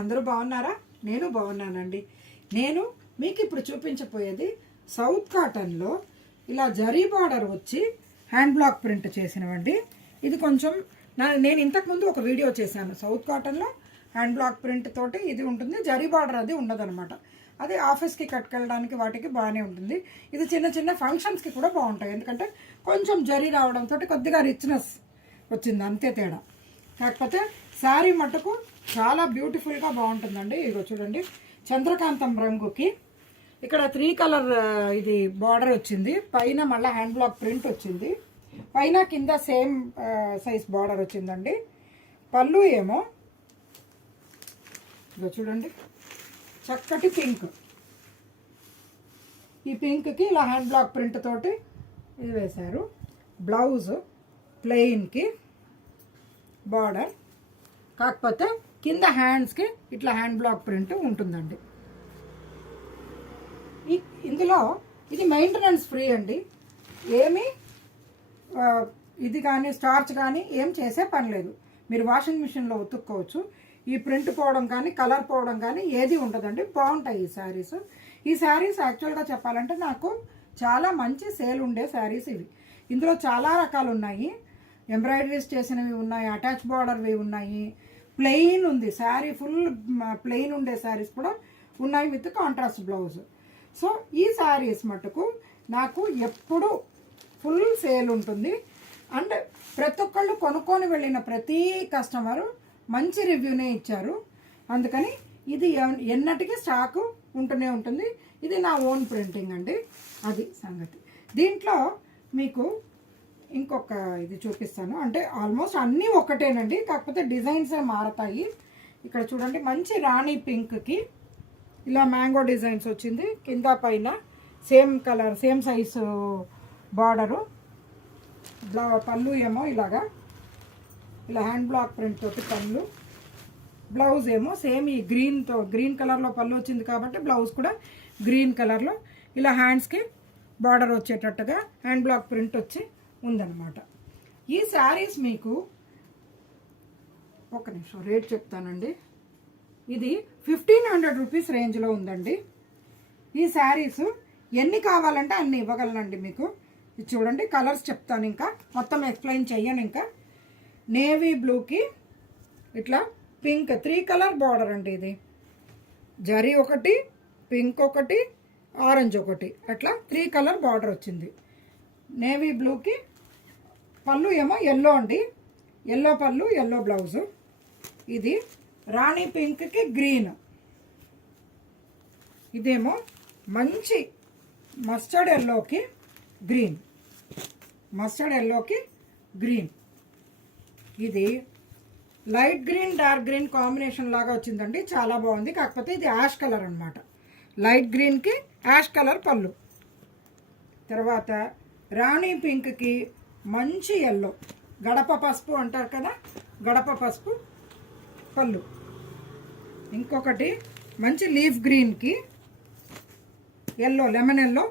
అందరూ బాగున్నారా? నేను బాగున్నానండి. నేను మీకు ఇప్పుడు చూపించబోయేది సౌత్ కాటన్లో ఇలా జరీ బార్డర్ వచ్చి హ్యాండ్ బ్లాక్ ప్రింట్ చేసినవండి. ఇది కొంచెం నేను ఇంతకుముందు ఒక వీడియో చేశాను. సౌత్ కాటన్లో హ్యాండ్ బ్లాక్ ప్రింట్ తోటి ఇది ఉంటుంది, జరీ బార్డర్ అది ఉండదన్నమాట. అది ఆఫీస్కి కట్టుకెళ్ళడానికి వాటికి బాగానే ఉంటుంది. ఇది చిన్న చిన్న ఫంక్షన్స్కి కూడా బాగుంటాయి, ఎందుకంటే కొంచెం జరీ రావడంతో కొద్దిగా రిచ్నెస్ వచ్చింది, అంతే తేడా. కాకపోతే శారీ మట్టుకు చాలా బ్యూటిఫుల్గా బాగుంటుందండి. ఇగో చూడండి, చంద్రకాంతం రంగుకి ఇక్కడ 3 కలర్ ఇది బార్డర్ వచ్చింది. పైన మళ్ళీ హ్యాండ్ బ్లాక్ ప్రింట్ వచ్చింది, పైన కింద సేమ్ సైజ్ బార్డర్ వచ్చిందండి. పళ్ళు ఏమో ఇగో చూడండి, చక్కటి పింక్. ఈ పింక్కి ఇలా హ్యాండ్ బ్లాక్ ప్రింట్ తోటి ఇది వేశారు. బ్లౌజ్ ప్లెయిన్కి బార్డర్, కాకపోతే కింద హ్యాండ్స్కి ఇట్లా హ్యాండ్ బ్లాక్ ప్రింట్ ఉంటుందండి. ఇందులో ఇది మెయింటెనెన్స్ ఫ్రీ అండి. ఏమీ ఇది కానీ స్టార్చ్ కానీ ఏం చేసే పని లేదు. మీరు వాషింగ్ మిషన్లో ఉతుక్కోవచ్చు. ఈ ప్రింట్ పోవడం కానీ కలర్ పోవడం కానీ ఏది ఉండదండి. బాగుంటాయి ఈ శారీస్. ఈ శారీస్ యాక్చువల్గా చెప్పాలంటే నాకు చాలా మంచి సేల్ ఉండే శారీస్ ఇవి. ఇందులో చాలా రకాలు ఉన్నాయి. ఎంబ్రాయిడరీస్ చేసినవి ఉన్నాయి, అటాచ్ బార్డర్వి ఉన్నాయి, ప్లెయిన్ ఉంది, శారీ ఫుల్ ప్లెయిన్ ఉండే శారీస్ కూడా ఉన్నాయి విత్ కాంట్రాస్ట్ బ్లౌజ్. సో ఈ శారీస్ మటుకు నాకు ఎప్పుడు ఫుల్ సేల్ ఉంటుంది. అండ్ ప్రతి ఒక్కళ్ళు కొనుక్కొని వెళ్ళిన ప్రతి కస్టమరు మంచి రివ్యూనే ఇచ్చారు. అందుకని ఇది ఎన్నటికీ స్టాకు ఉంటూనే ఉంటుంది. ఇది నా ఓన్ ప్రింటింగ్ అండి, అది సంగతి. దీంట్లో మీకు ఇంకొక ఇది చూపిస్తాను. అంటే ఆల్మోస్ట్ అన్నీ ఒకటేనండి, కాకపోతే డిజైన్సే మారతాయి. ఇక్కడ చూడండి, మంచి రాణి పింక్కి ఇలా మ్యాంగో డిజైన్స్ వచ్చింది. కింద పైన same colour same size border. పళ్ళు ఏమో ఇలాగా ఇలా హ్యాండ్ బ్లాక్ ప్రింట్ తోటి పళ్ళు. బ్లౌజ్ ఏమో సేమ్ ఈ గ్రీన్ కలర్లో పళ్ళు వచ్చింది కాబట్టి బ్లౌజ్ కూడా గ్రీన్ కలర్లో ఇలా హ్యాండ్స్కి బార్డర్ వచ్చేటట్టుగా హ్యాండ్ బ్లాక్ ప్రింట్ వచ్చి ఉందన్నమాట. ఈ శారీస్ మీకు ఒక నిమిషం రేట్ చెప్తానండి. ఇది 1500 రూపీస్ రేంజ్లో ఉందండి. ఈ శారీస్ ఎన్ని కావాలంటే అన్ని ఇవ్వగలనండి మీకు. ఇది చూడండి, కలర్స్ చెప్తాను, ఇంకా మొత్తం ఎక్స్ప్లెయిన్ చెయ్యను. ఇంకా నేవీ బ్లూకి ఇట్లా పింక్ 3 కలర్ బార్డర్ అండి. ఇది జరీ ఒకటి, పింక్ ఒకటి, ఆరెంజ్ ఒకటి, అట్లా 3 కలర్ బార్డర్ వచ్చింది. నేవీ బ్లూకి పళ్ళు ఏమో ఎల్లో అండి, ఎల్లో పళ్ళు ఎల్లో బ్లౌజు. ఇది రాణి పింక్కి గ్రీన్. ఇదేమో మంచి మస్టర్డ్ ఎల్లోకి గ్రీన్, మస్టర్డ్ ఎల్లోకి గ్రీన్. ఇది light green dark green combination లాగా వచ్చిందండి, చాలా బాగుంది. కాకపోతే ఇది యాష్ కలర్ అనమాట. లైట్ గ్రీన్కి యాష్ కలర్ పళ్ళు. తర్వాత రాణి పింక్కి మంచి ఎల్లో, గడప పసుపు అంటారు కదా, గడప పసుపు పళ్ళు. ఇంకొకటి మంచి లీఫ్ గ్రీన్కి ఎల్లో, లెమన్ ఎల్లో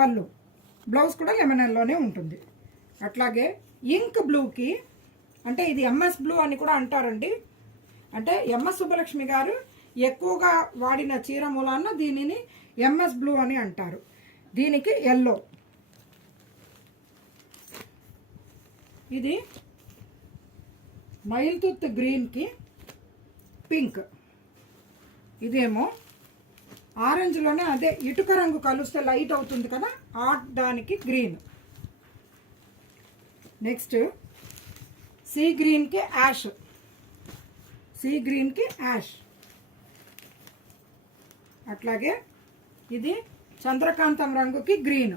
పళ్ళు. బ్లౌజ్ కూడా లెమన్ ఎల్లోనే ఉంటుంది. అట్లాగే ఇంక్ బ్లూకి, అంటే ఇది ఎంఎస్ బ్లూ అని కూడా అంటారండి. అంటే ఎంఎస్ సుబ్బలక్ష్మి గారు ఎక్కువగా వాడిన చీర మూలాన దీనిని ఎంఎస్ బ్లూ అని అంటారు. దీనికి ఎల్లో. ఇది మైల్తుత్ గ్రీన్కి పింక్. ఇదేమో ఆరెంజ్లోనే అదే ఇటుక రంగు కలిస్తే లైట్ అవుతుంది కదా, ఆ దానికి గ్రీన్. నెక్స్ట్ సీ గ్రీన్కి యాష్, సీ గ్రీన్కి యాష్. అట్లాగే ఇది చంద్రకాంతం రంగుకి గ్రీన్,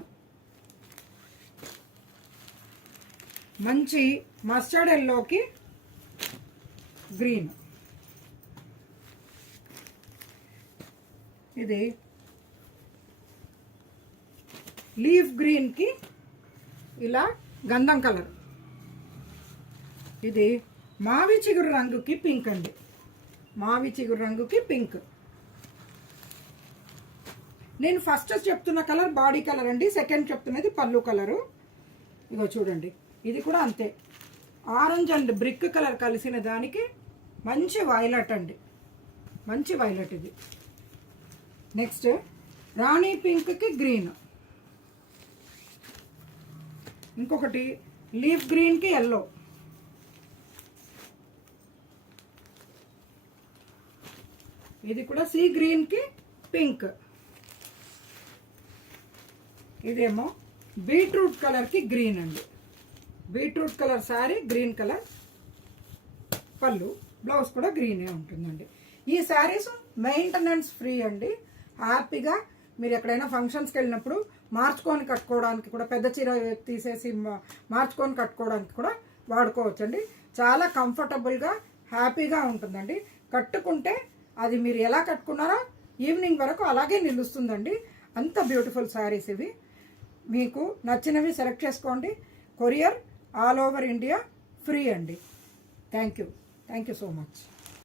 మంచి మస్టర్డ్ ఎల్లోకి గ్రీన్. ఇది లీఫ్ గ్రీన్కి ఇలా గంధం కలర్. ఇది మావి చిగురు రంగుకి పింక్ అండి, మావి చిగురు రంగుకి పింక్. నేను ఫస్ట్ చెప్తున్న కలర్ బాడీ కలర్ అండి, సెకండ్ చెప్తున్నది పళ్ళు కలరు. ఇగో చూడండి, ఇది కూడా అంతే, ఆరెంజ్ అండ్ బ్రిక్ కలర్ కలిసిన దానికి మంచి వైలెట్ అండి, మంచి వైలెట్ ఇది. నెక్స్ట్ రాణి పింక్కి గ్రీన్, ఇంకొకటి లీఫ్ గ్రీన్కి ఎల్లో, ఇది కూడా సీ గ్రీన్కి పింక్, ఇదేమో బీట్రూట్ కలర్కి గ్రీన్ అండి. Beetroot colour sari, green colour పళ్ళు, బ్లౌజ్ కూడా గ్రీనే ఉంటుందండి. ఈ శారీస్ మెయింటెనెన్స్ ఫ్రీ అండి. హ్యాపీగా మీరు ఎక్కడైనా ఫంక్షన్స్కి వెళ్ళినప్పుడు మార్చుకొని కట్టుకోవడానికి కూడా, పెద్ద చీర తీసేసి మార్చుకొని కట్టుకోవడానికి కూడా వాడుకోవచ్చు అండి. చాలా కంఫర్టబుల్గా హ్యాపీగా ఉంటుందండి. కట్టుకుంటే అది మీరు ఎలా కట్టుకున్నారో ఈవినింగ్ వరకు అలాగే నిలుస్తుందండి. అంత బ్యూటిఫుల్ శారీస్ ఇవి. మీకు నచ్చినవి సెలెక్ట్ చేసుకోండి. Courier all over India free అండి. Thank you so much.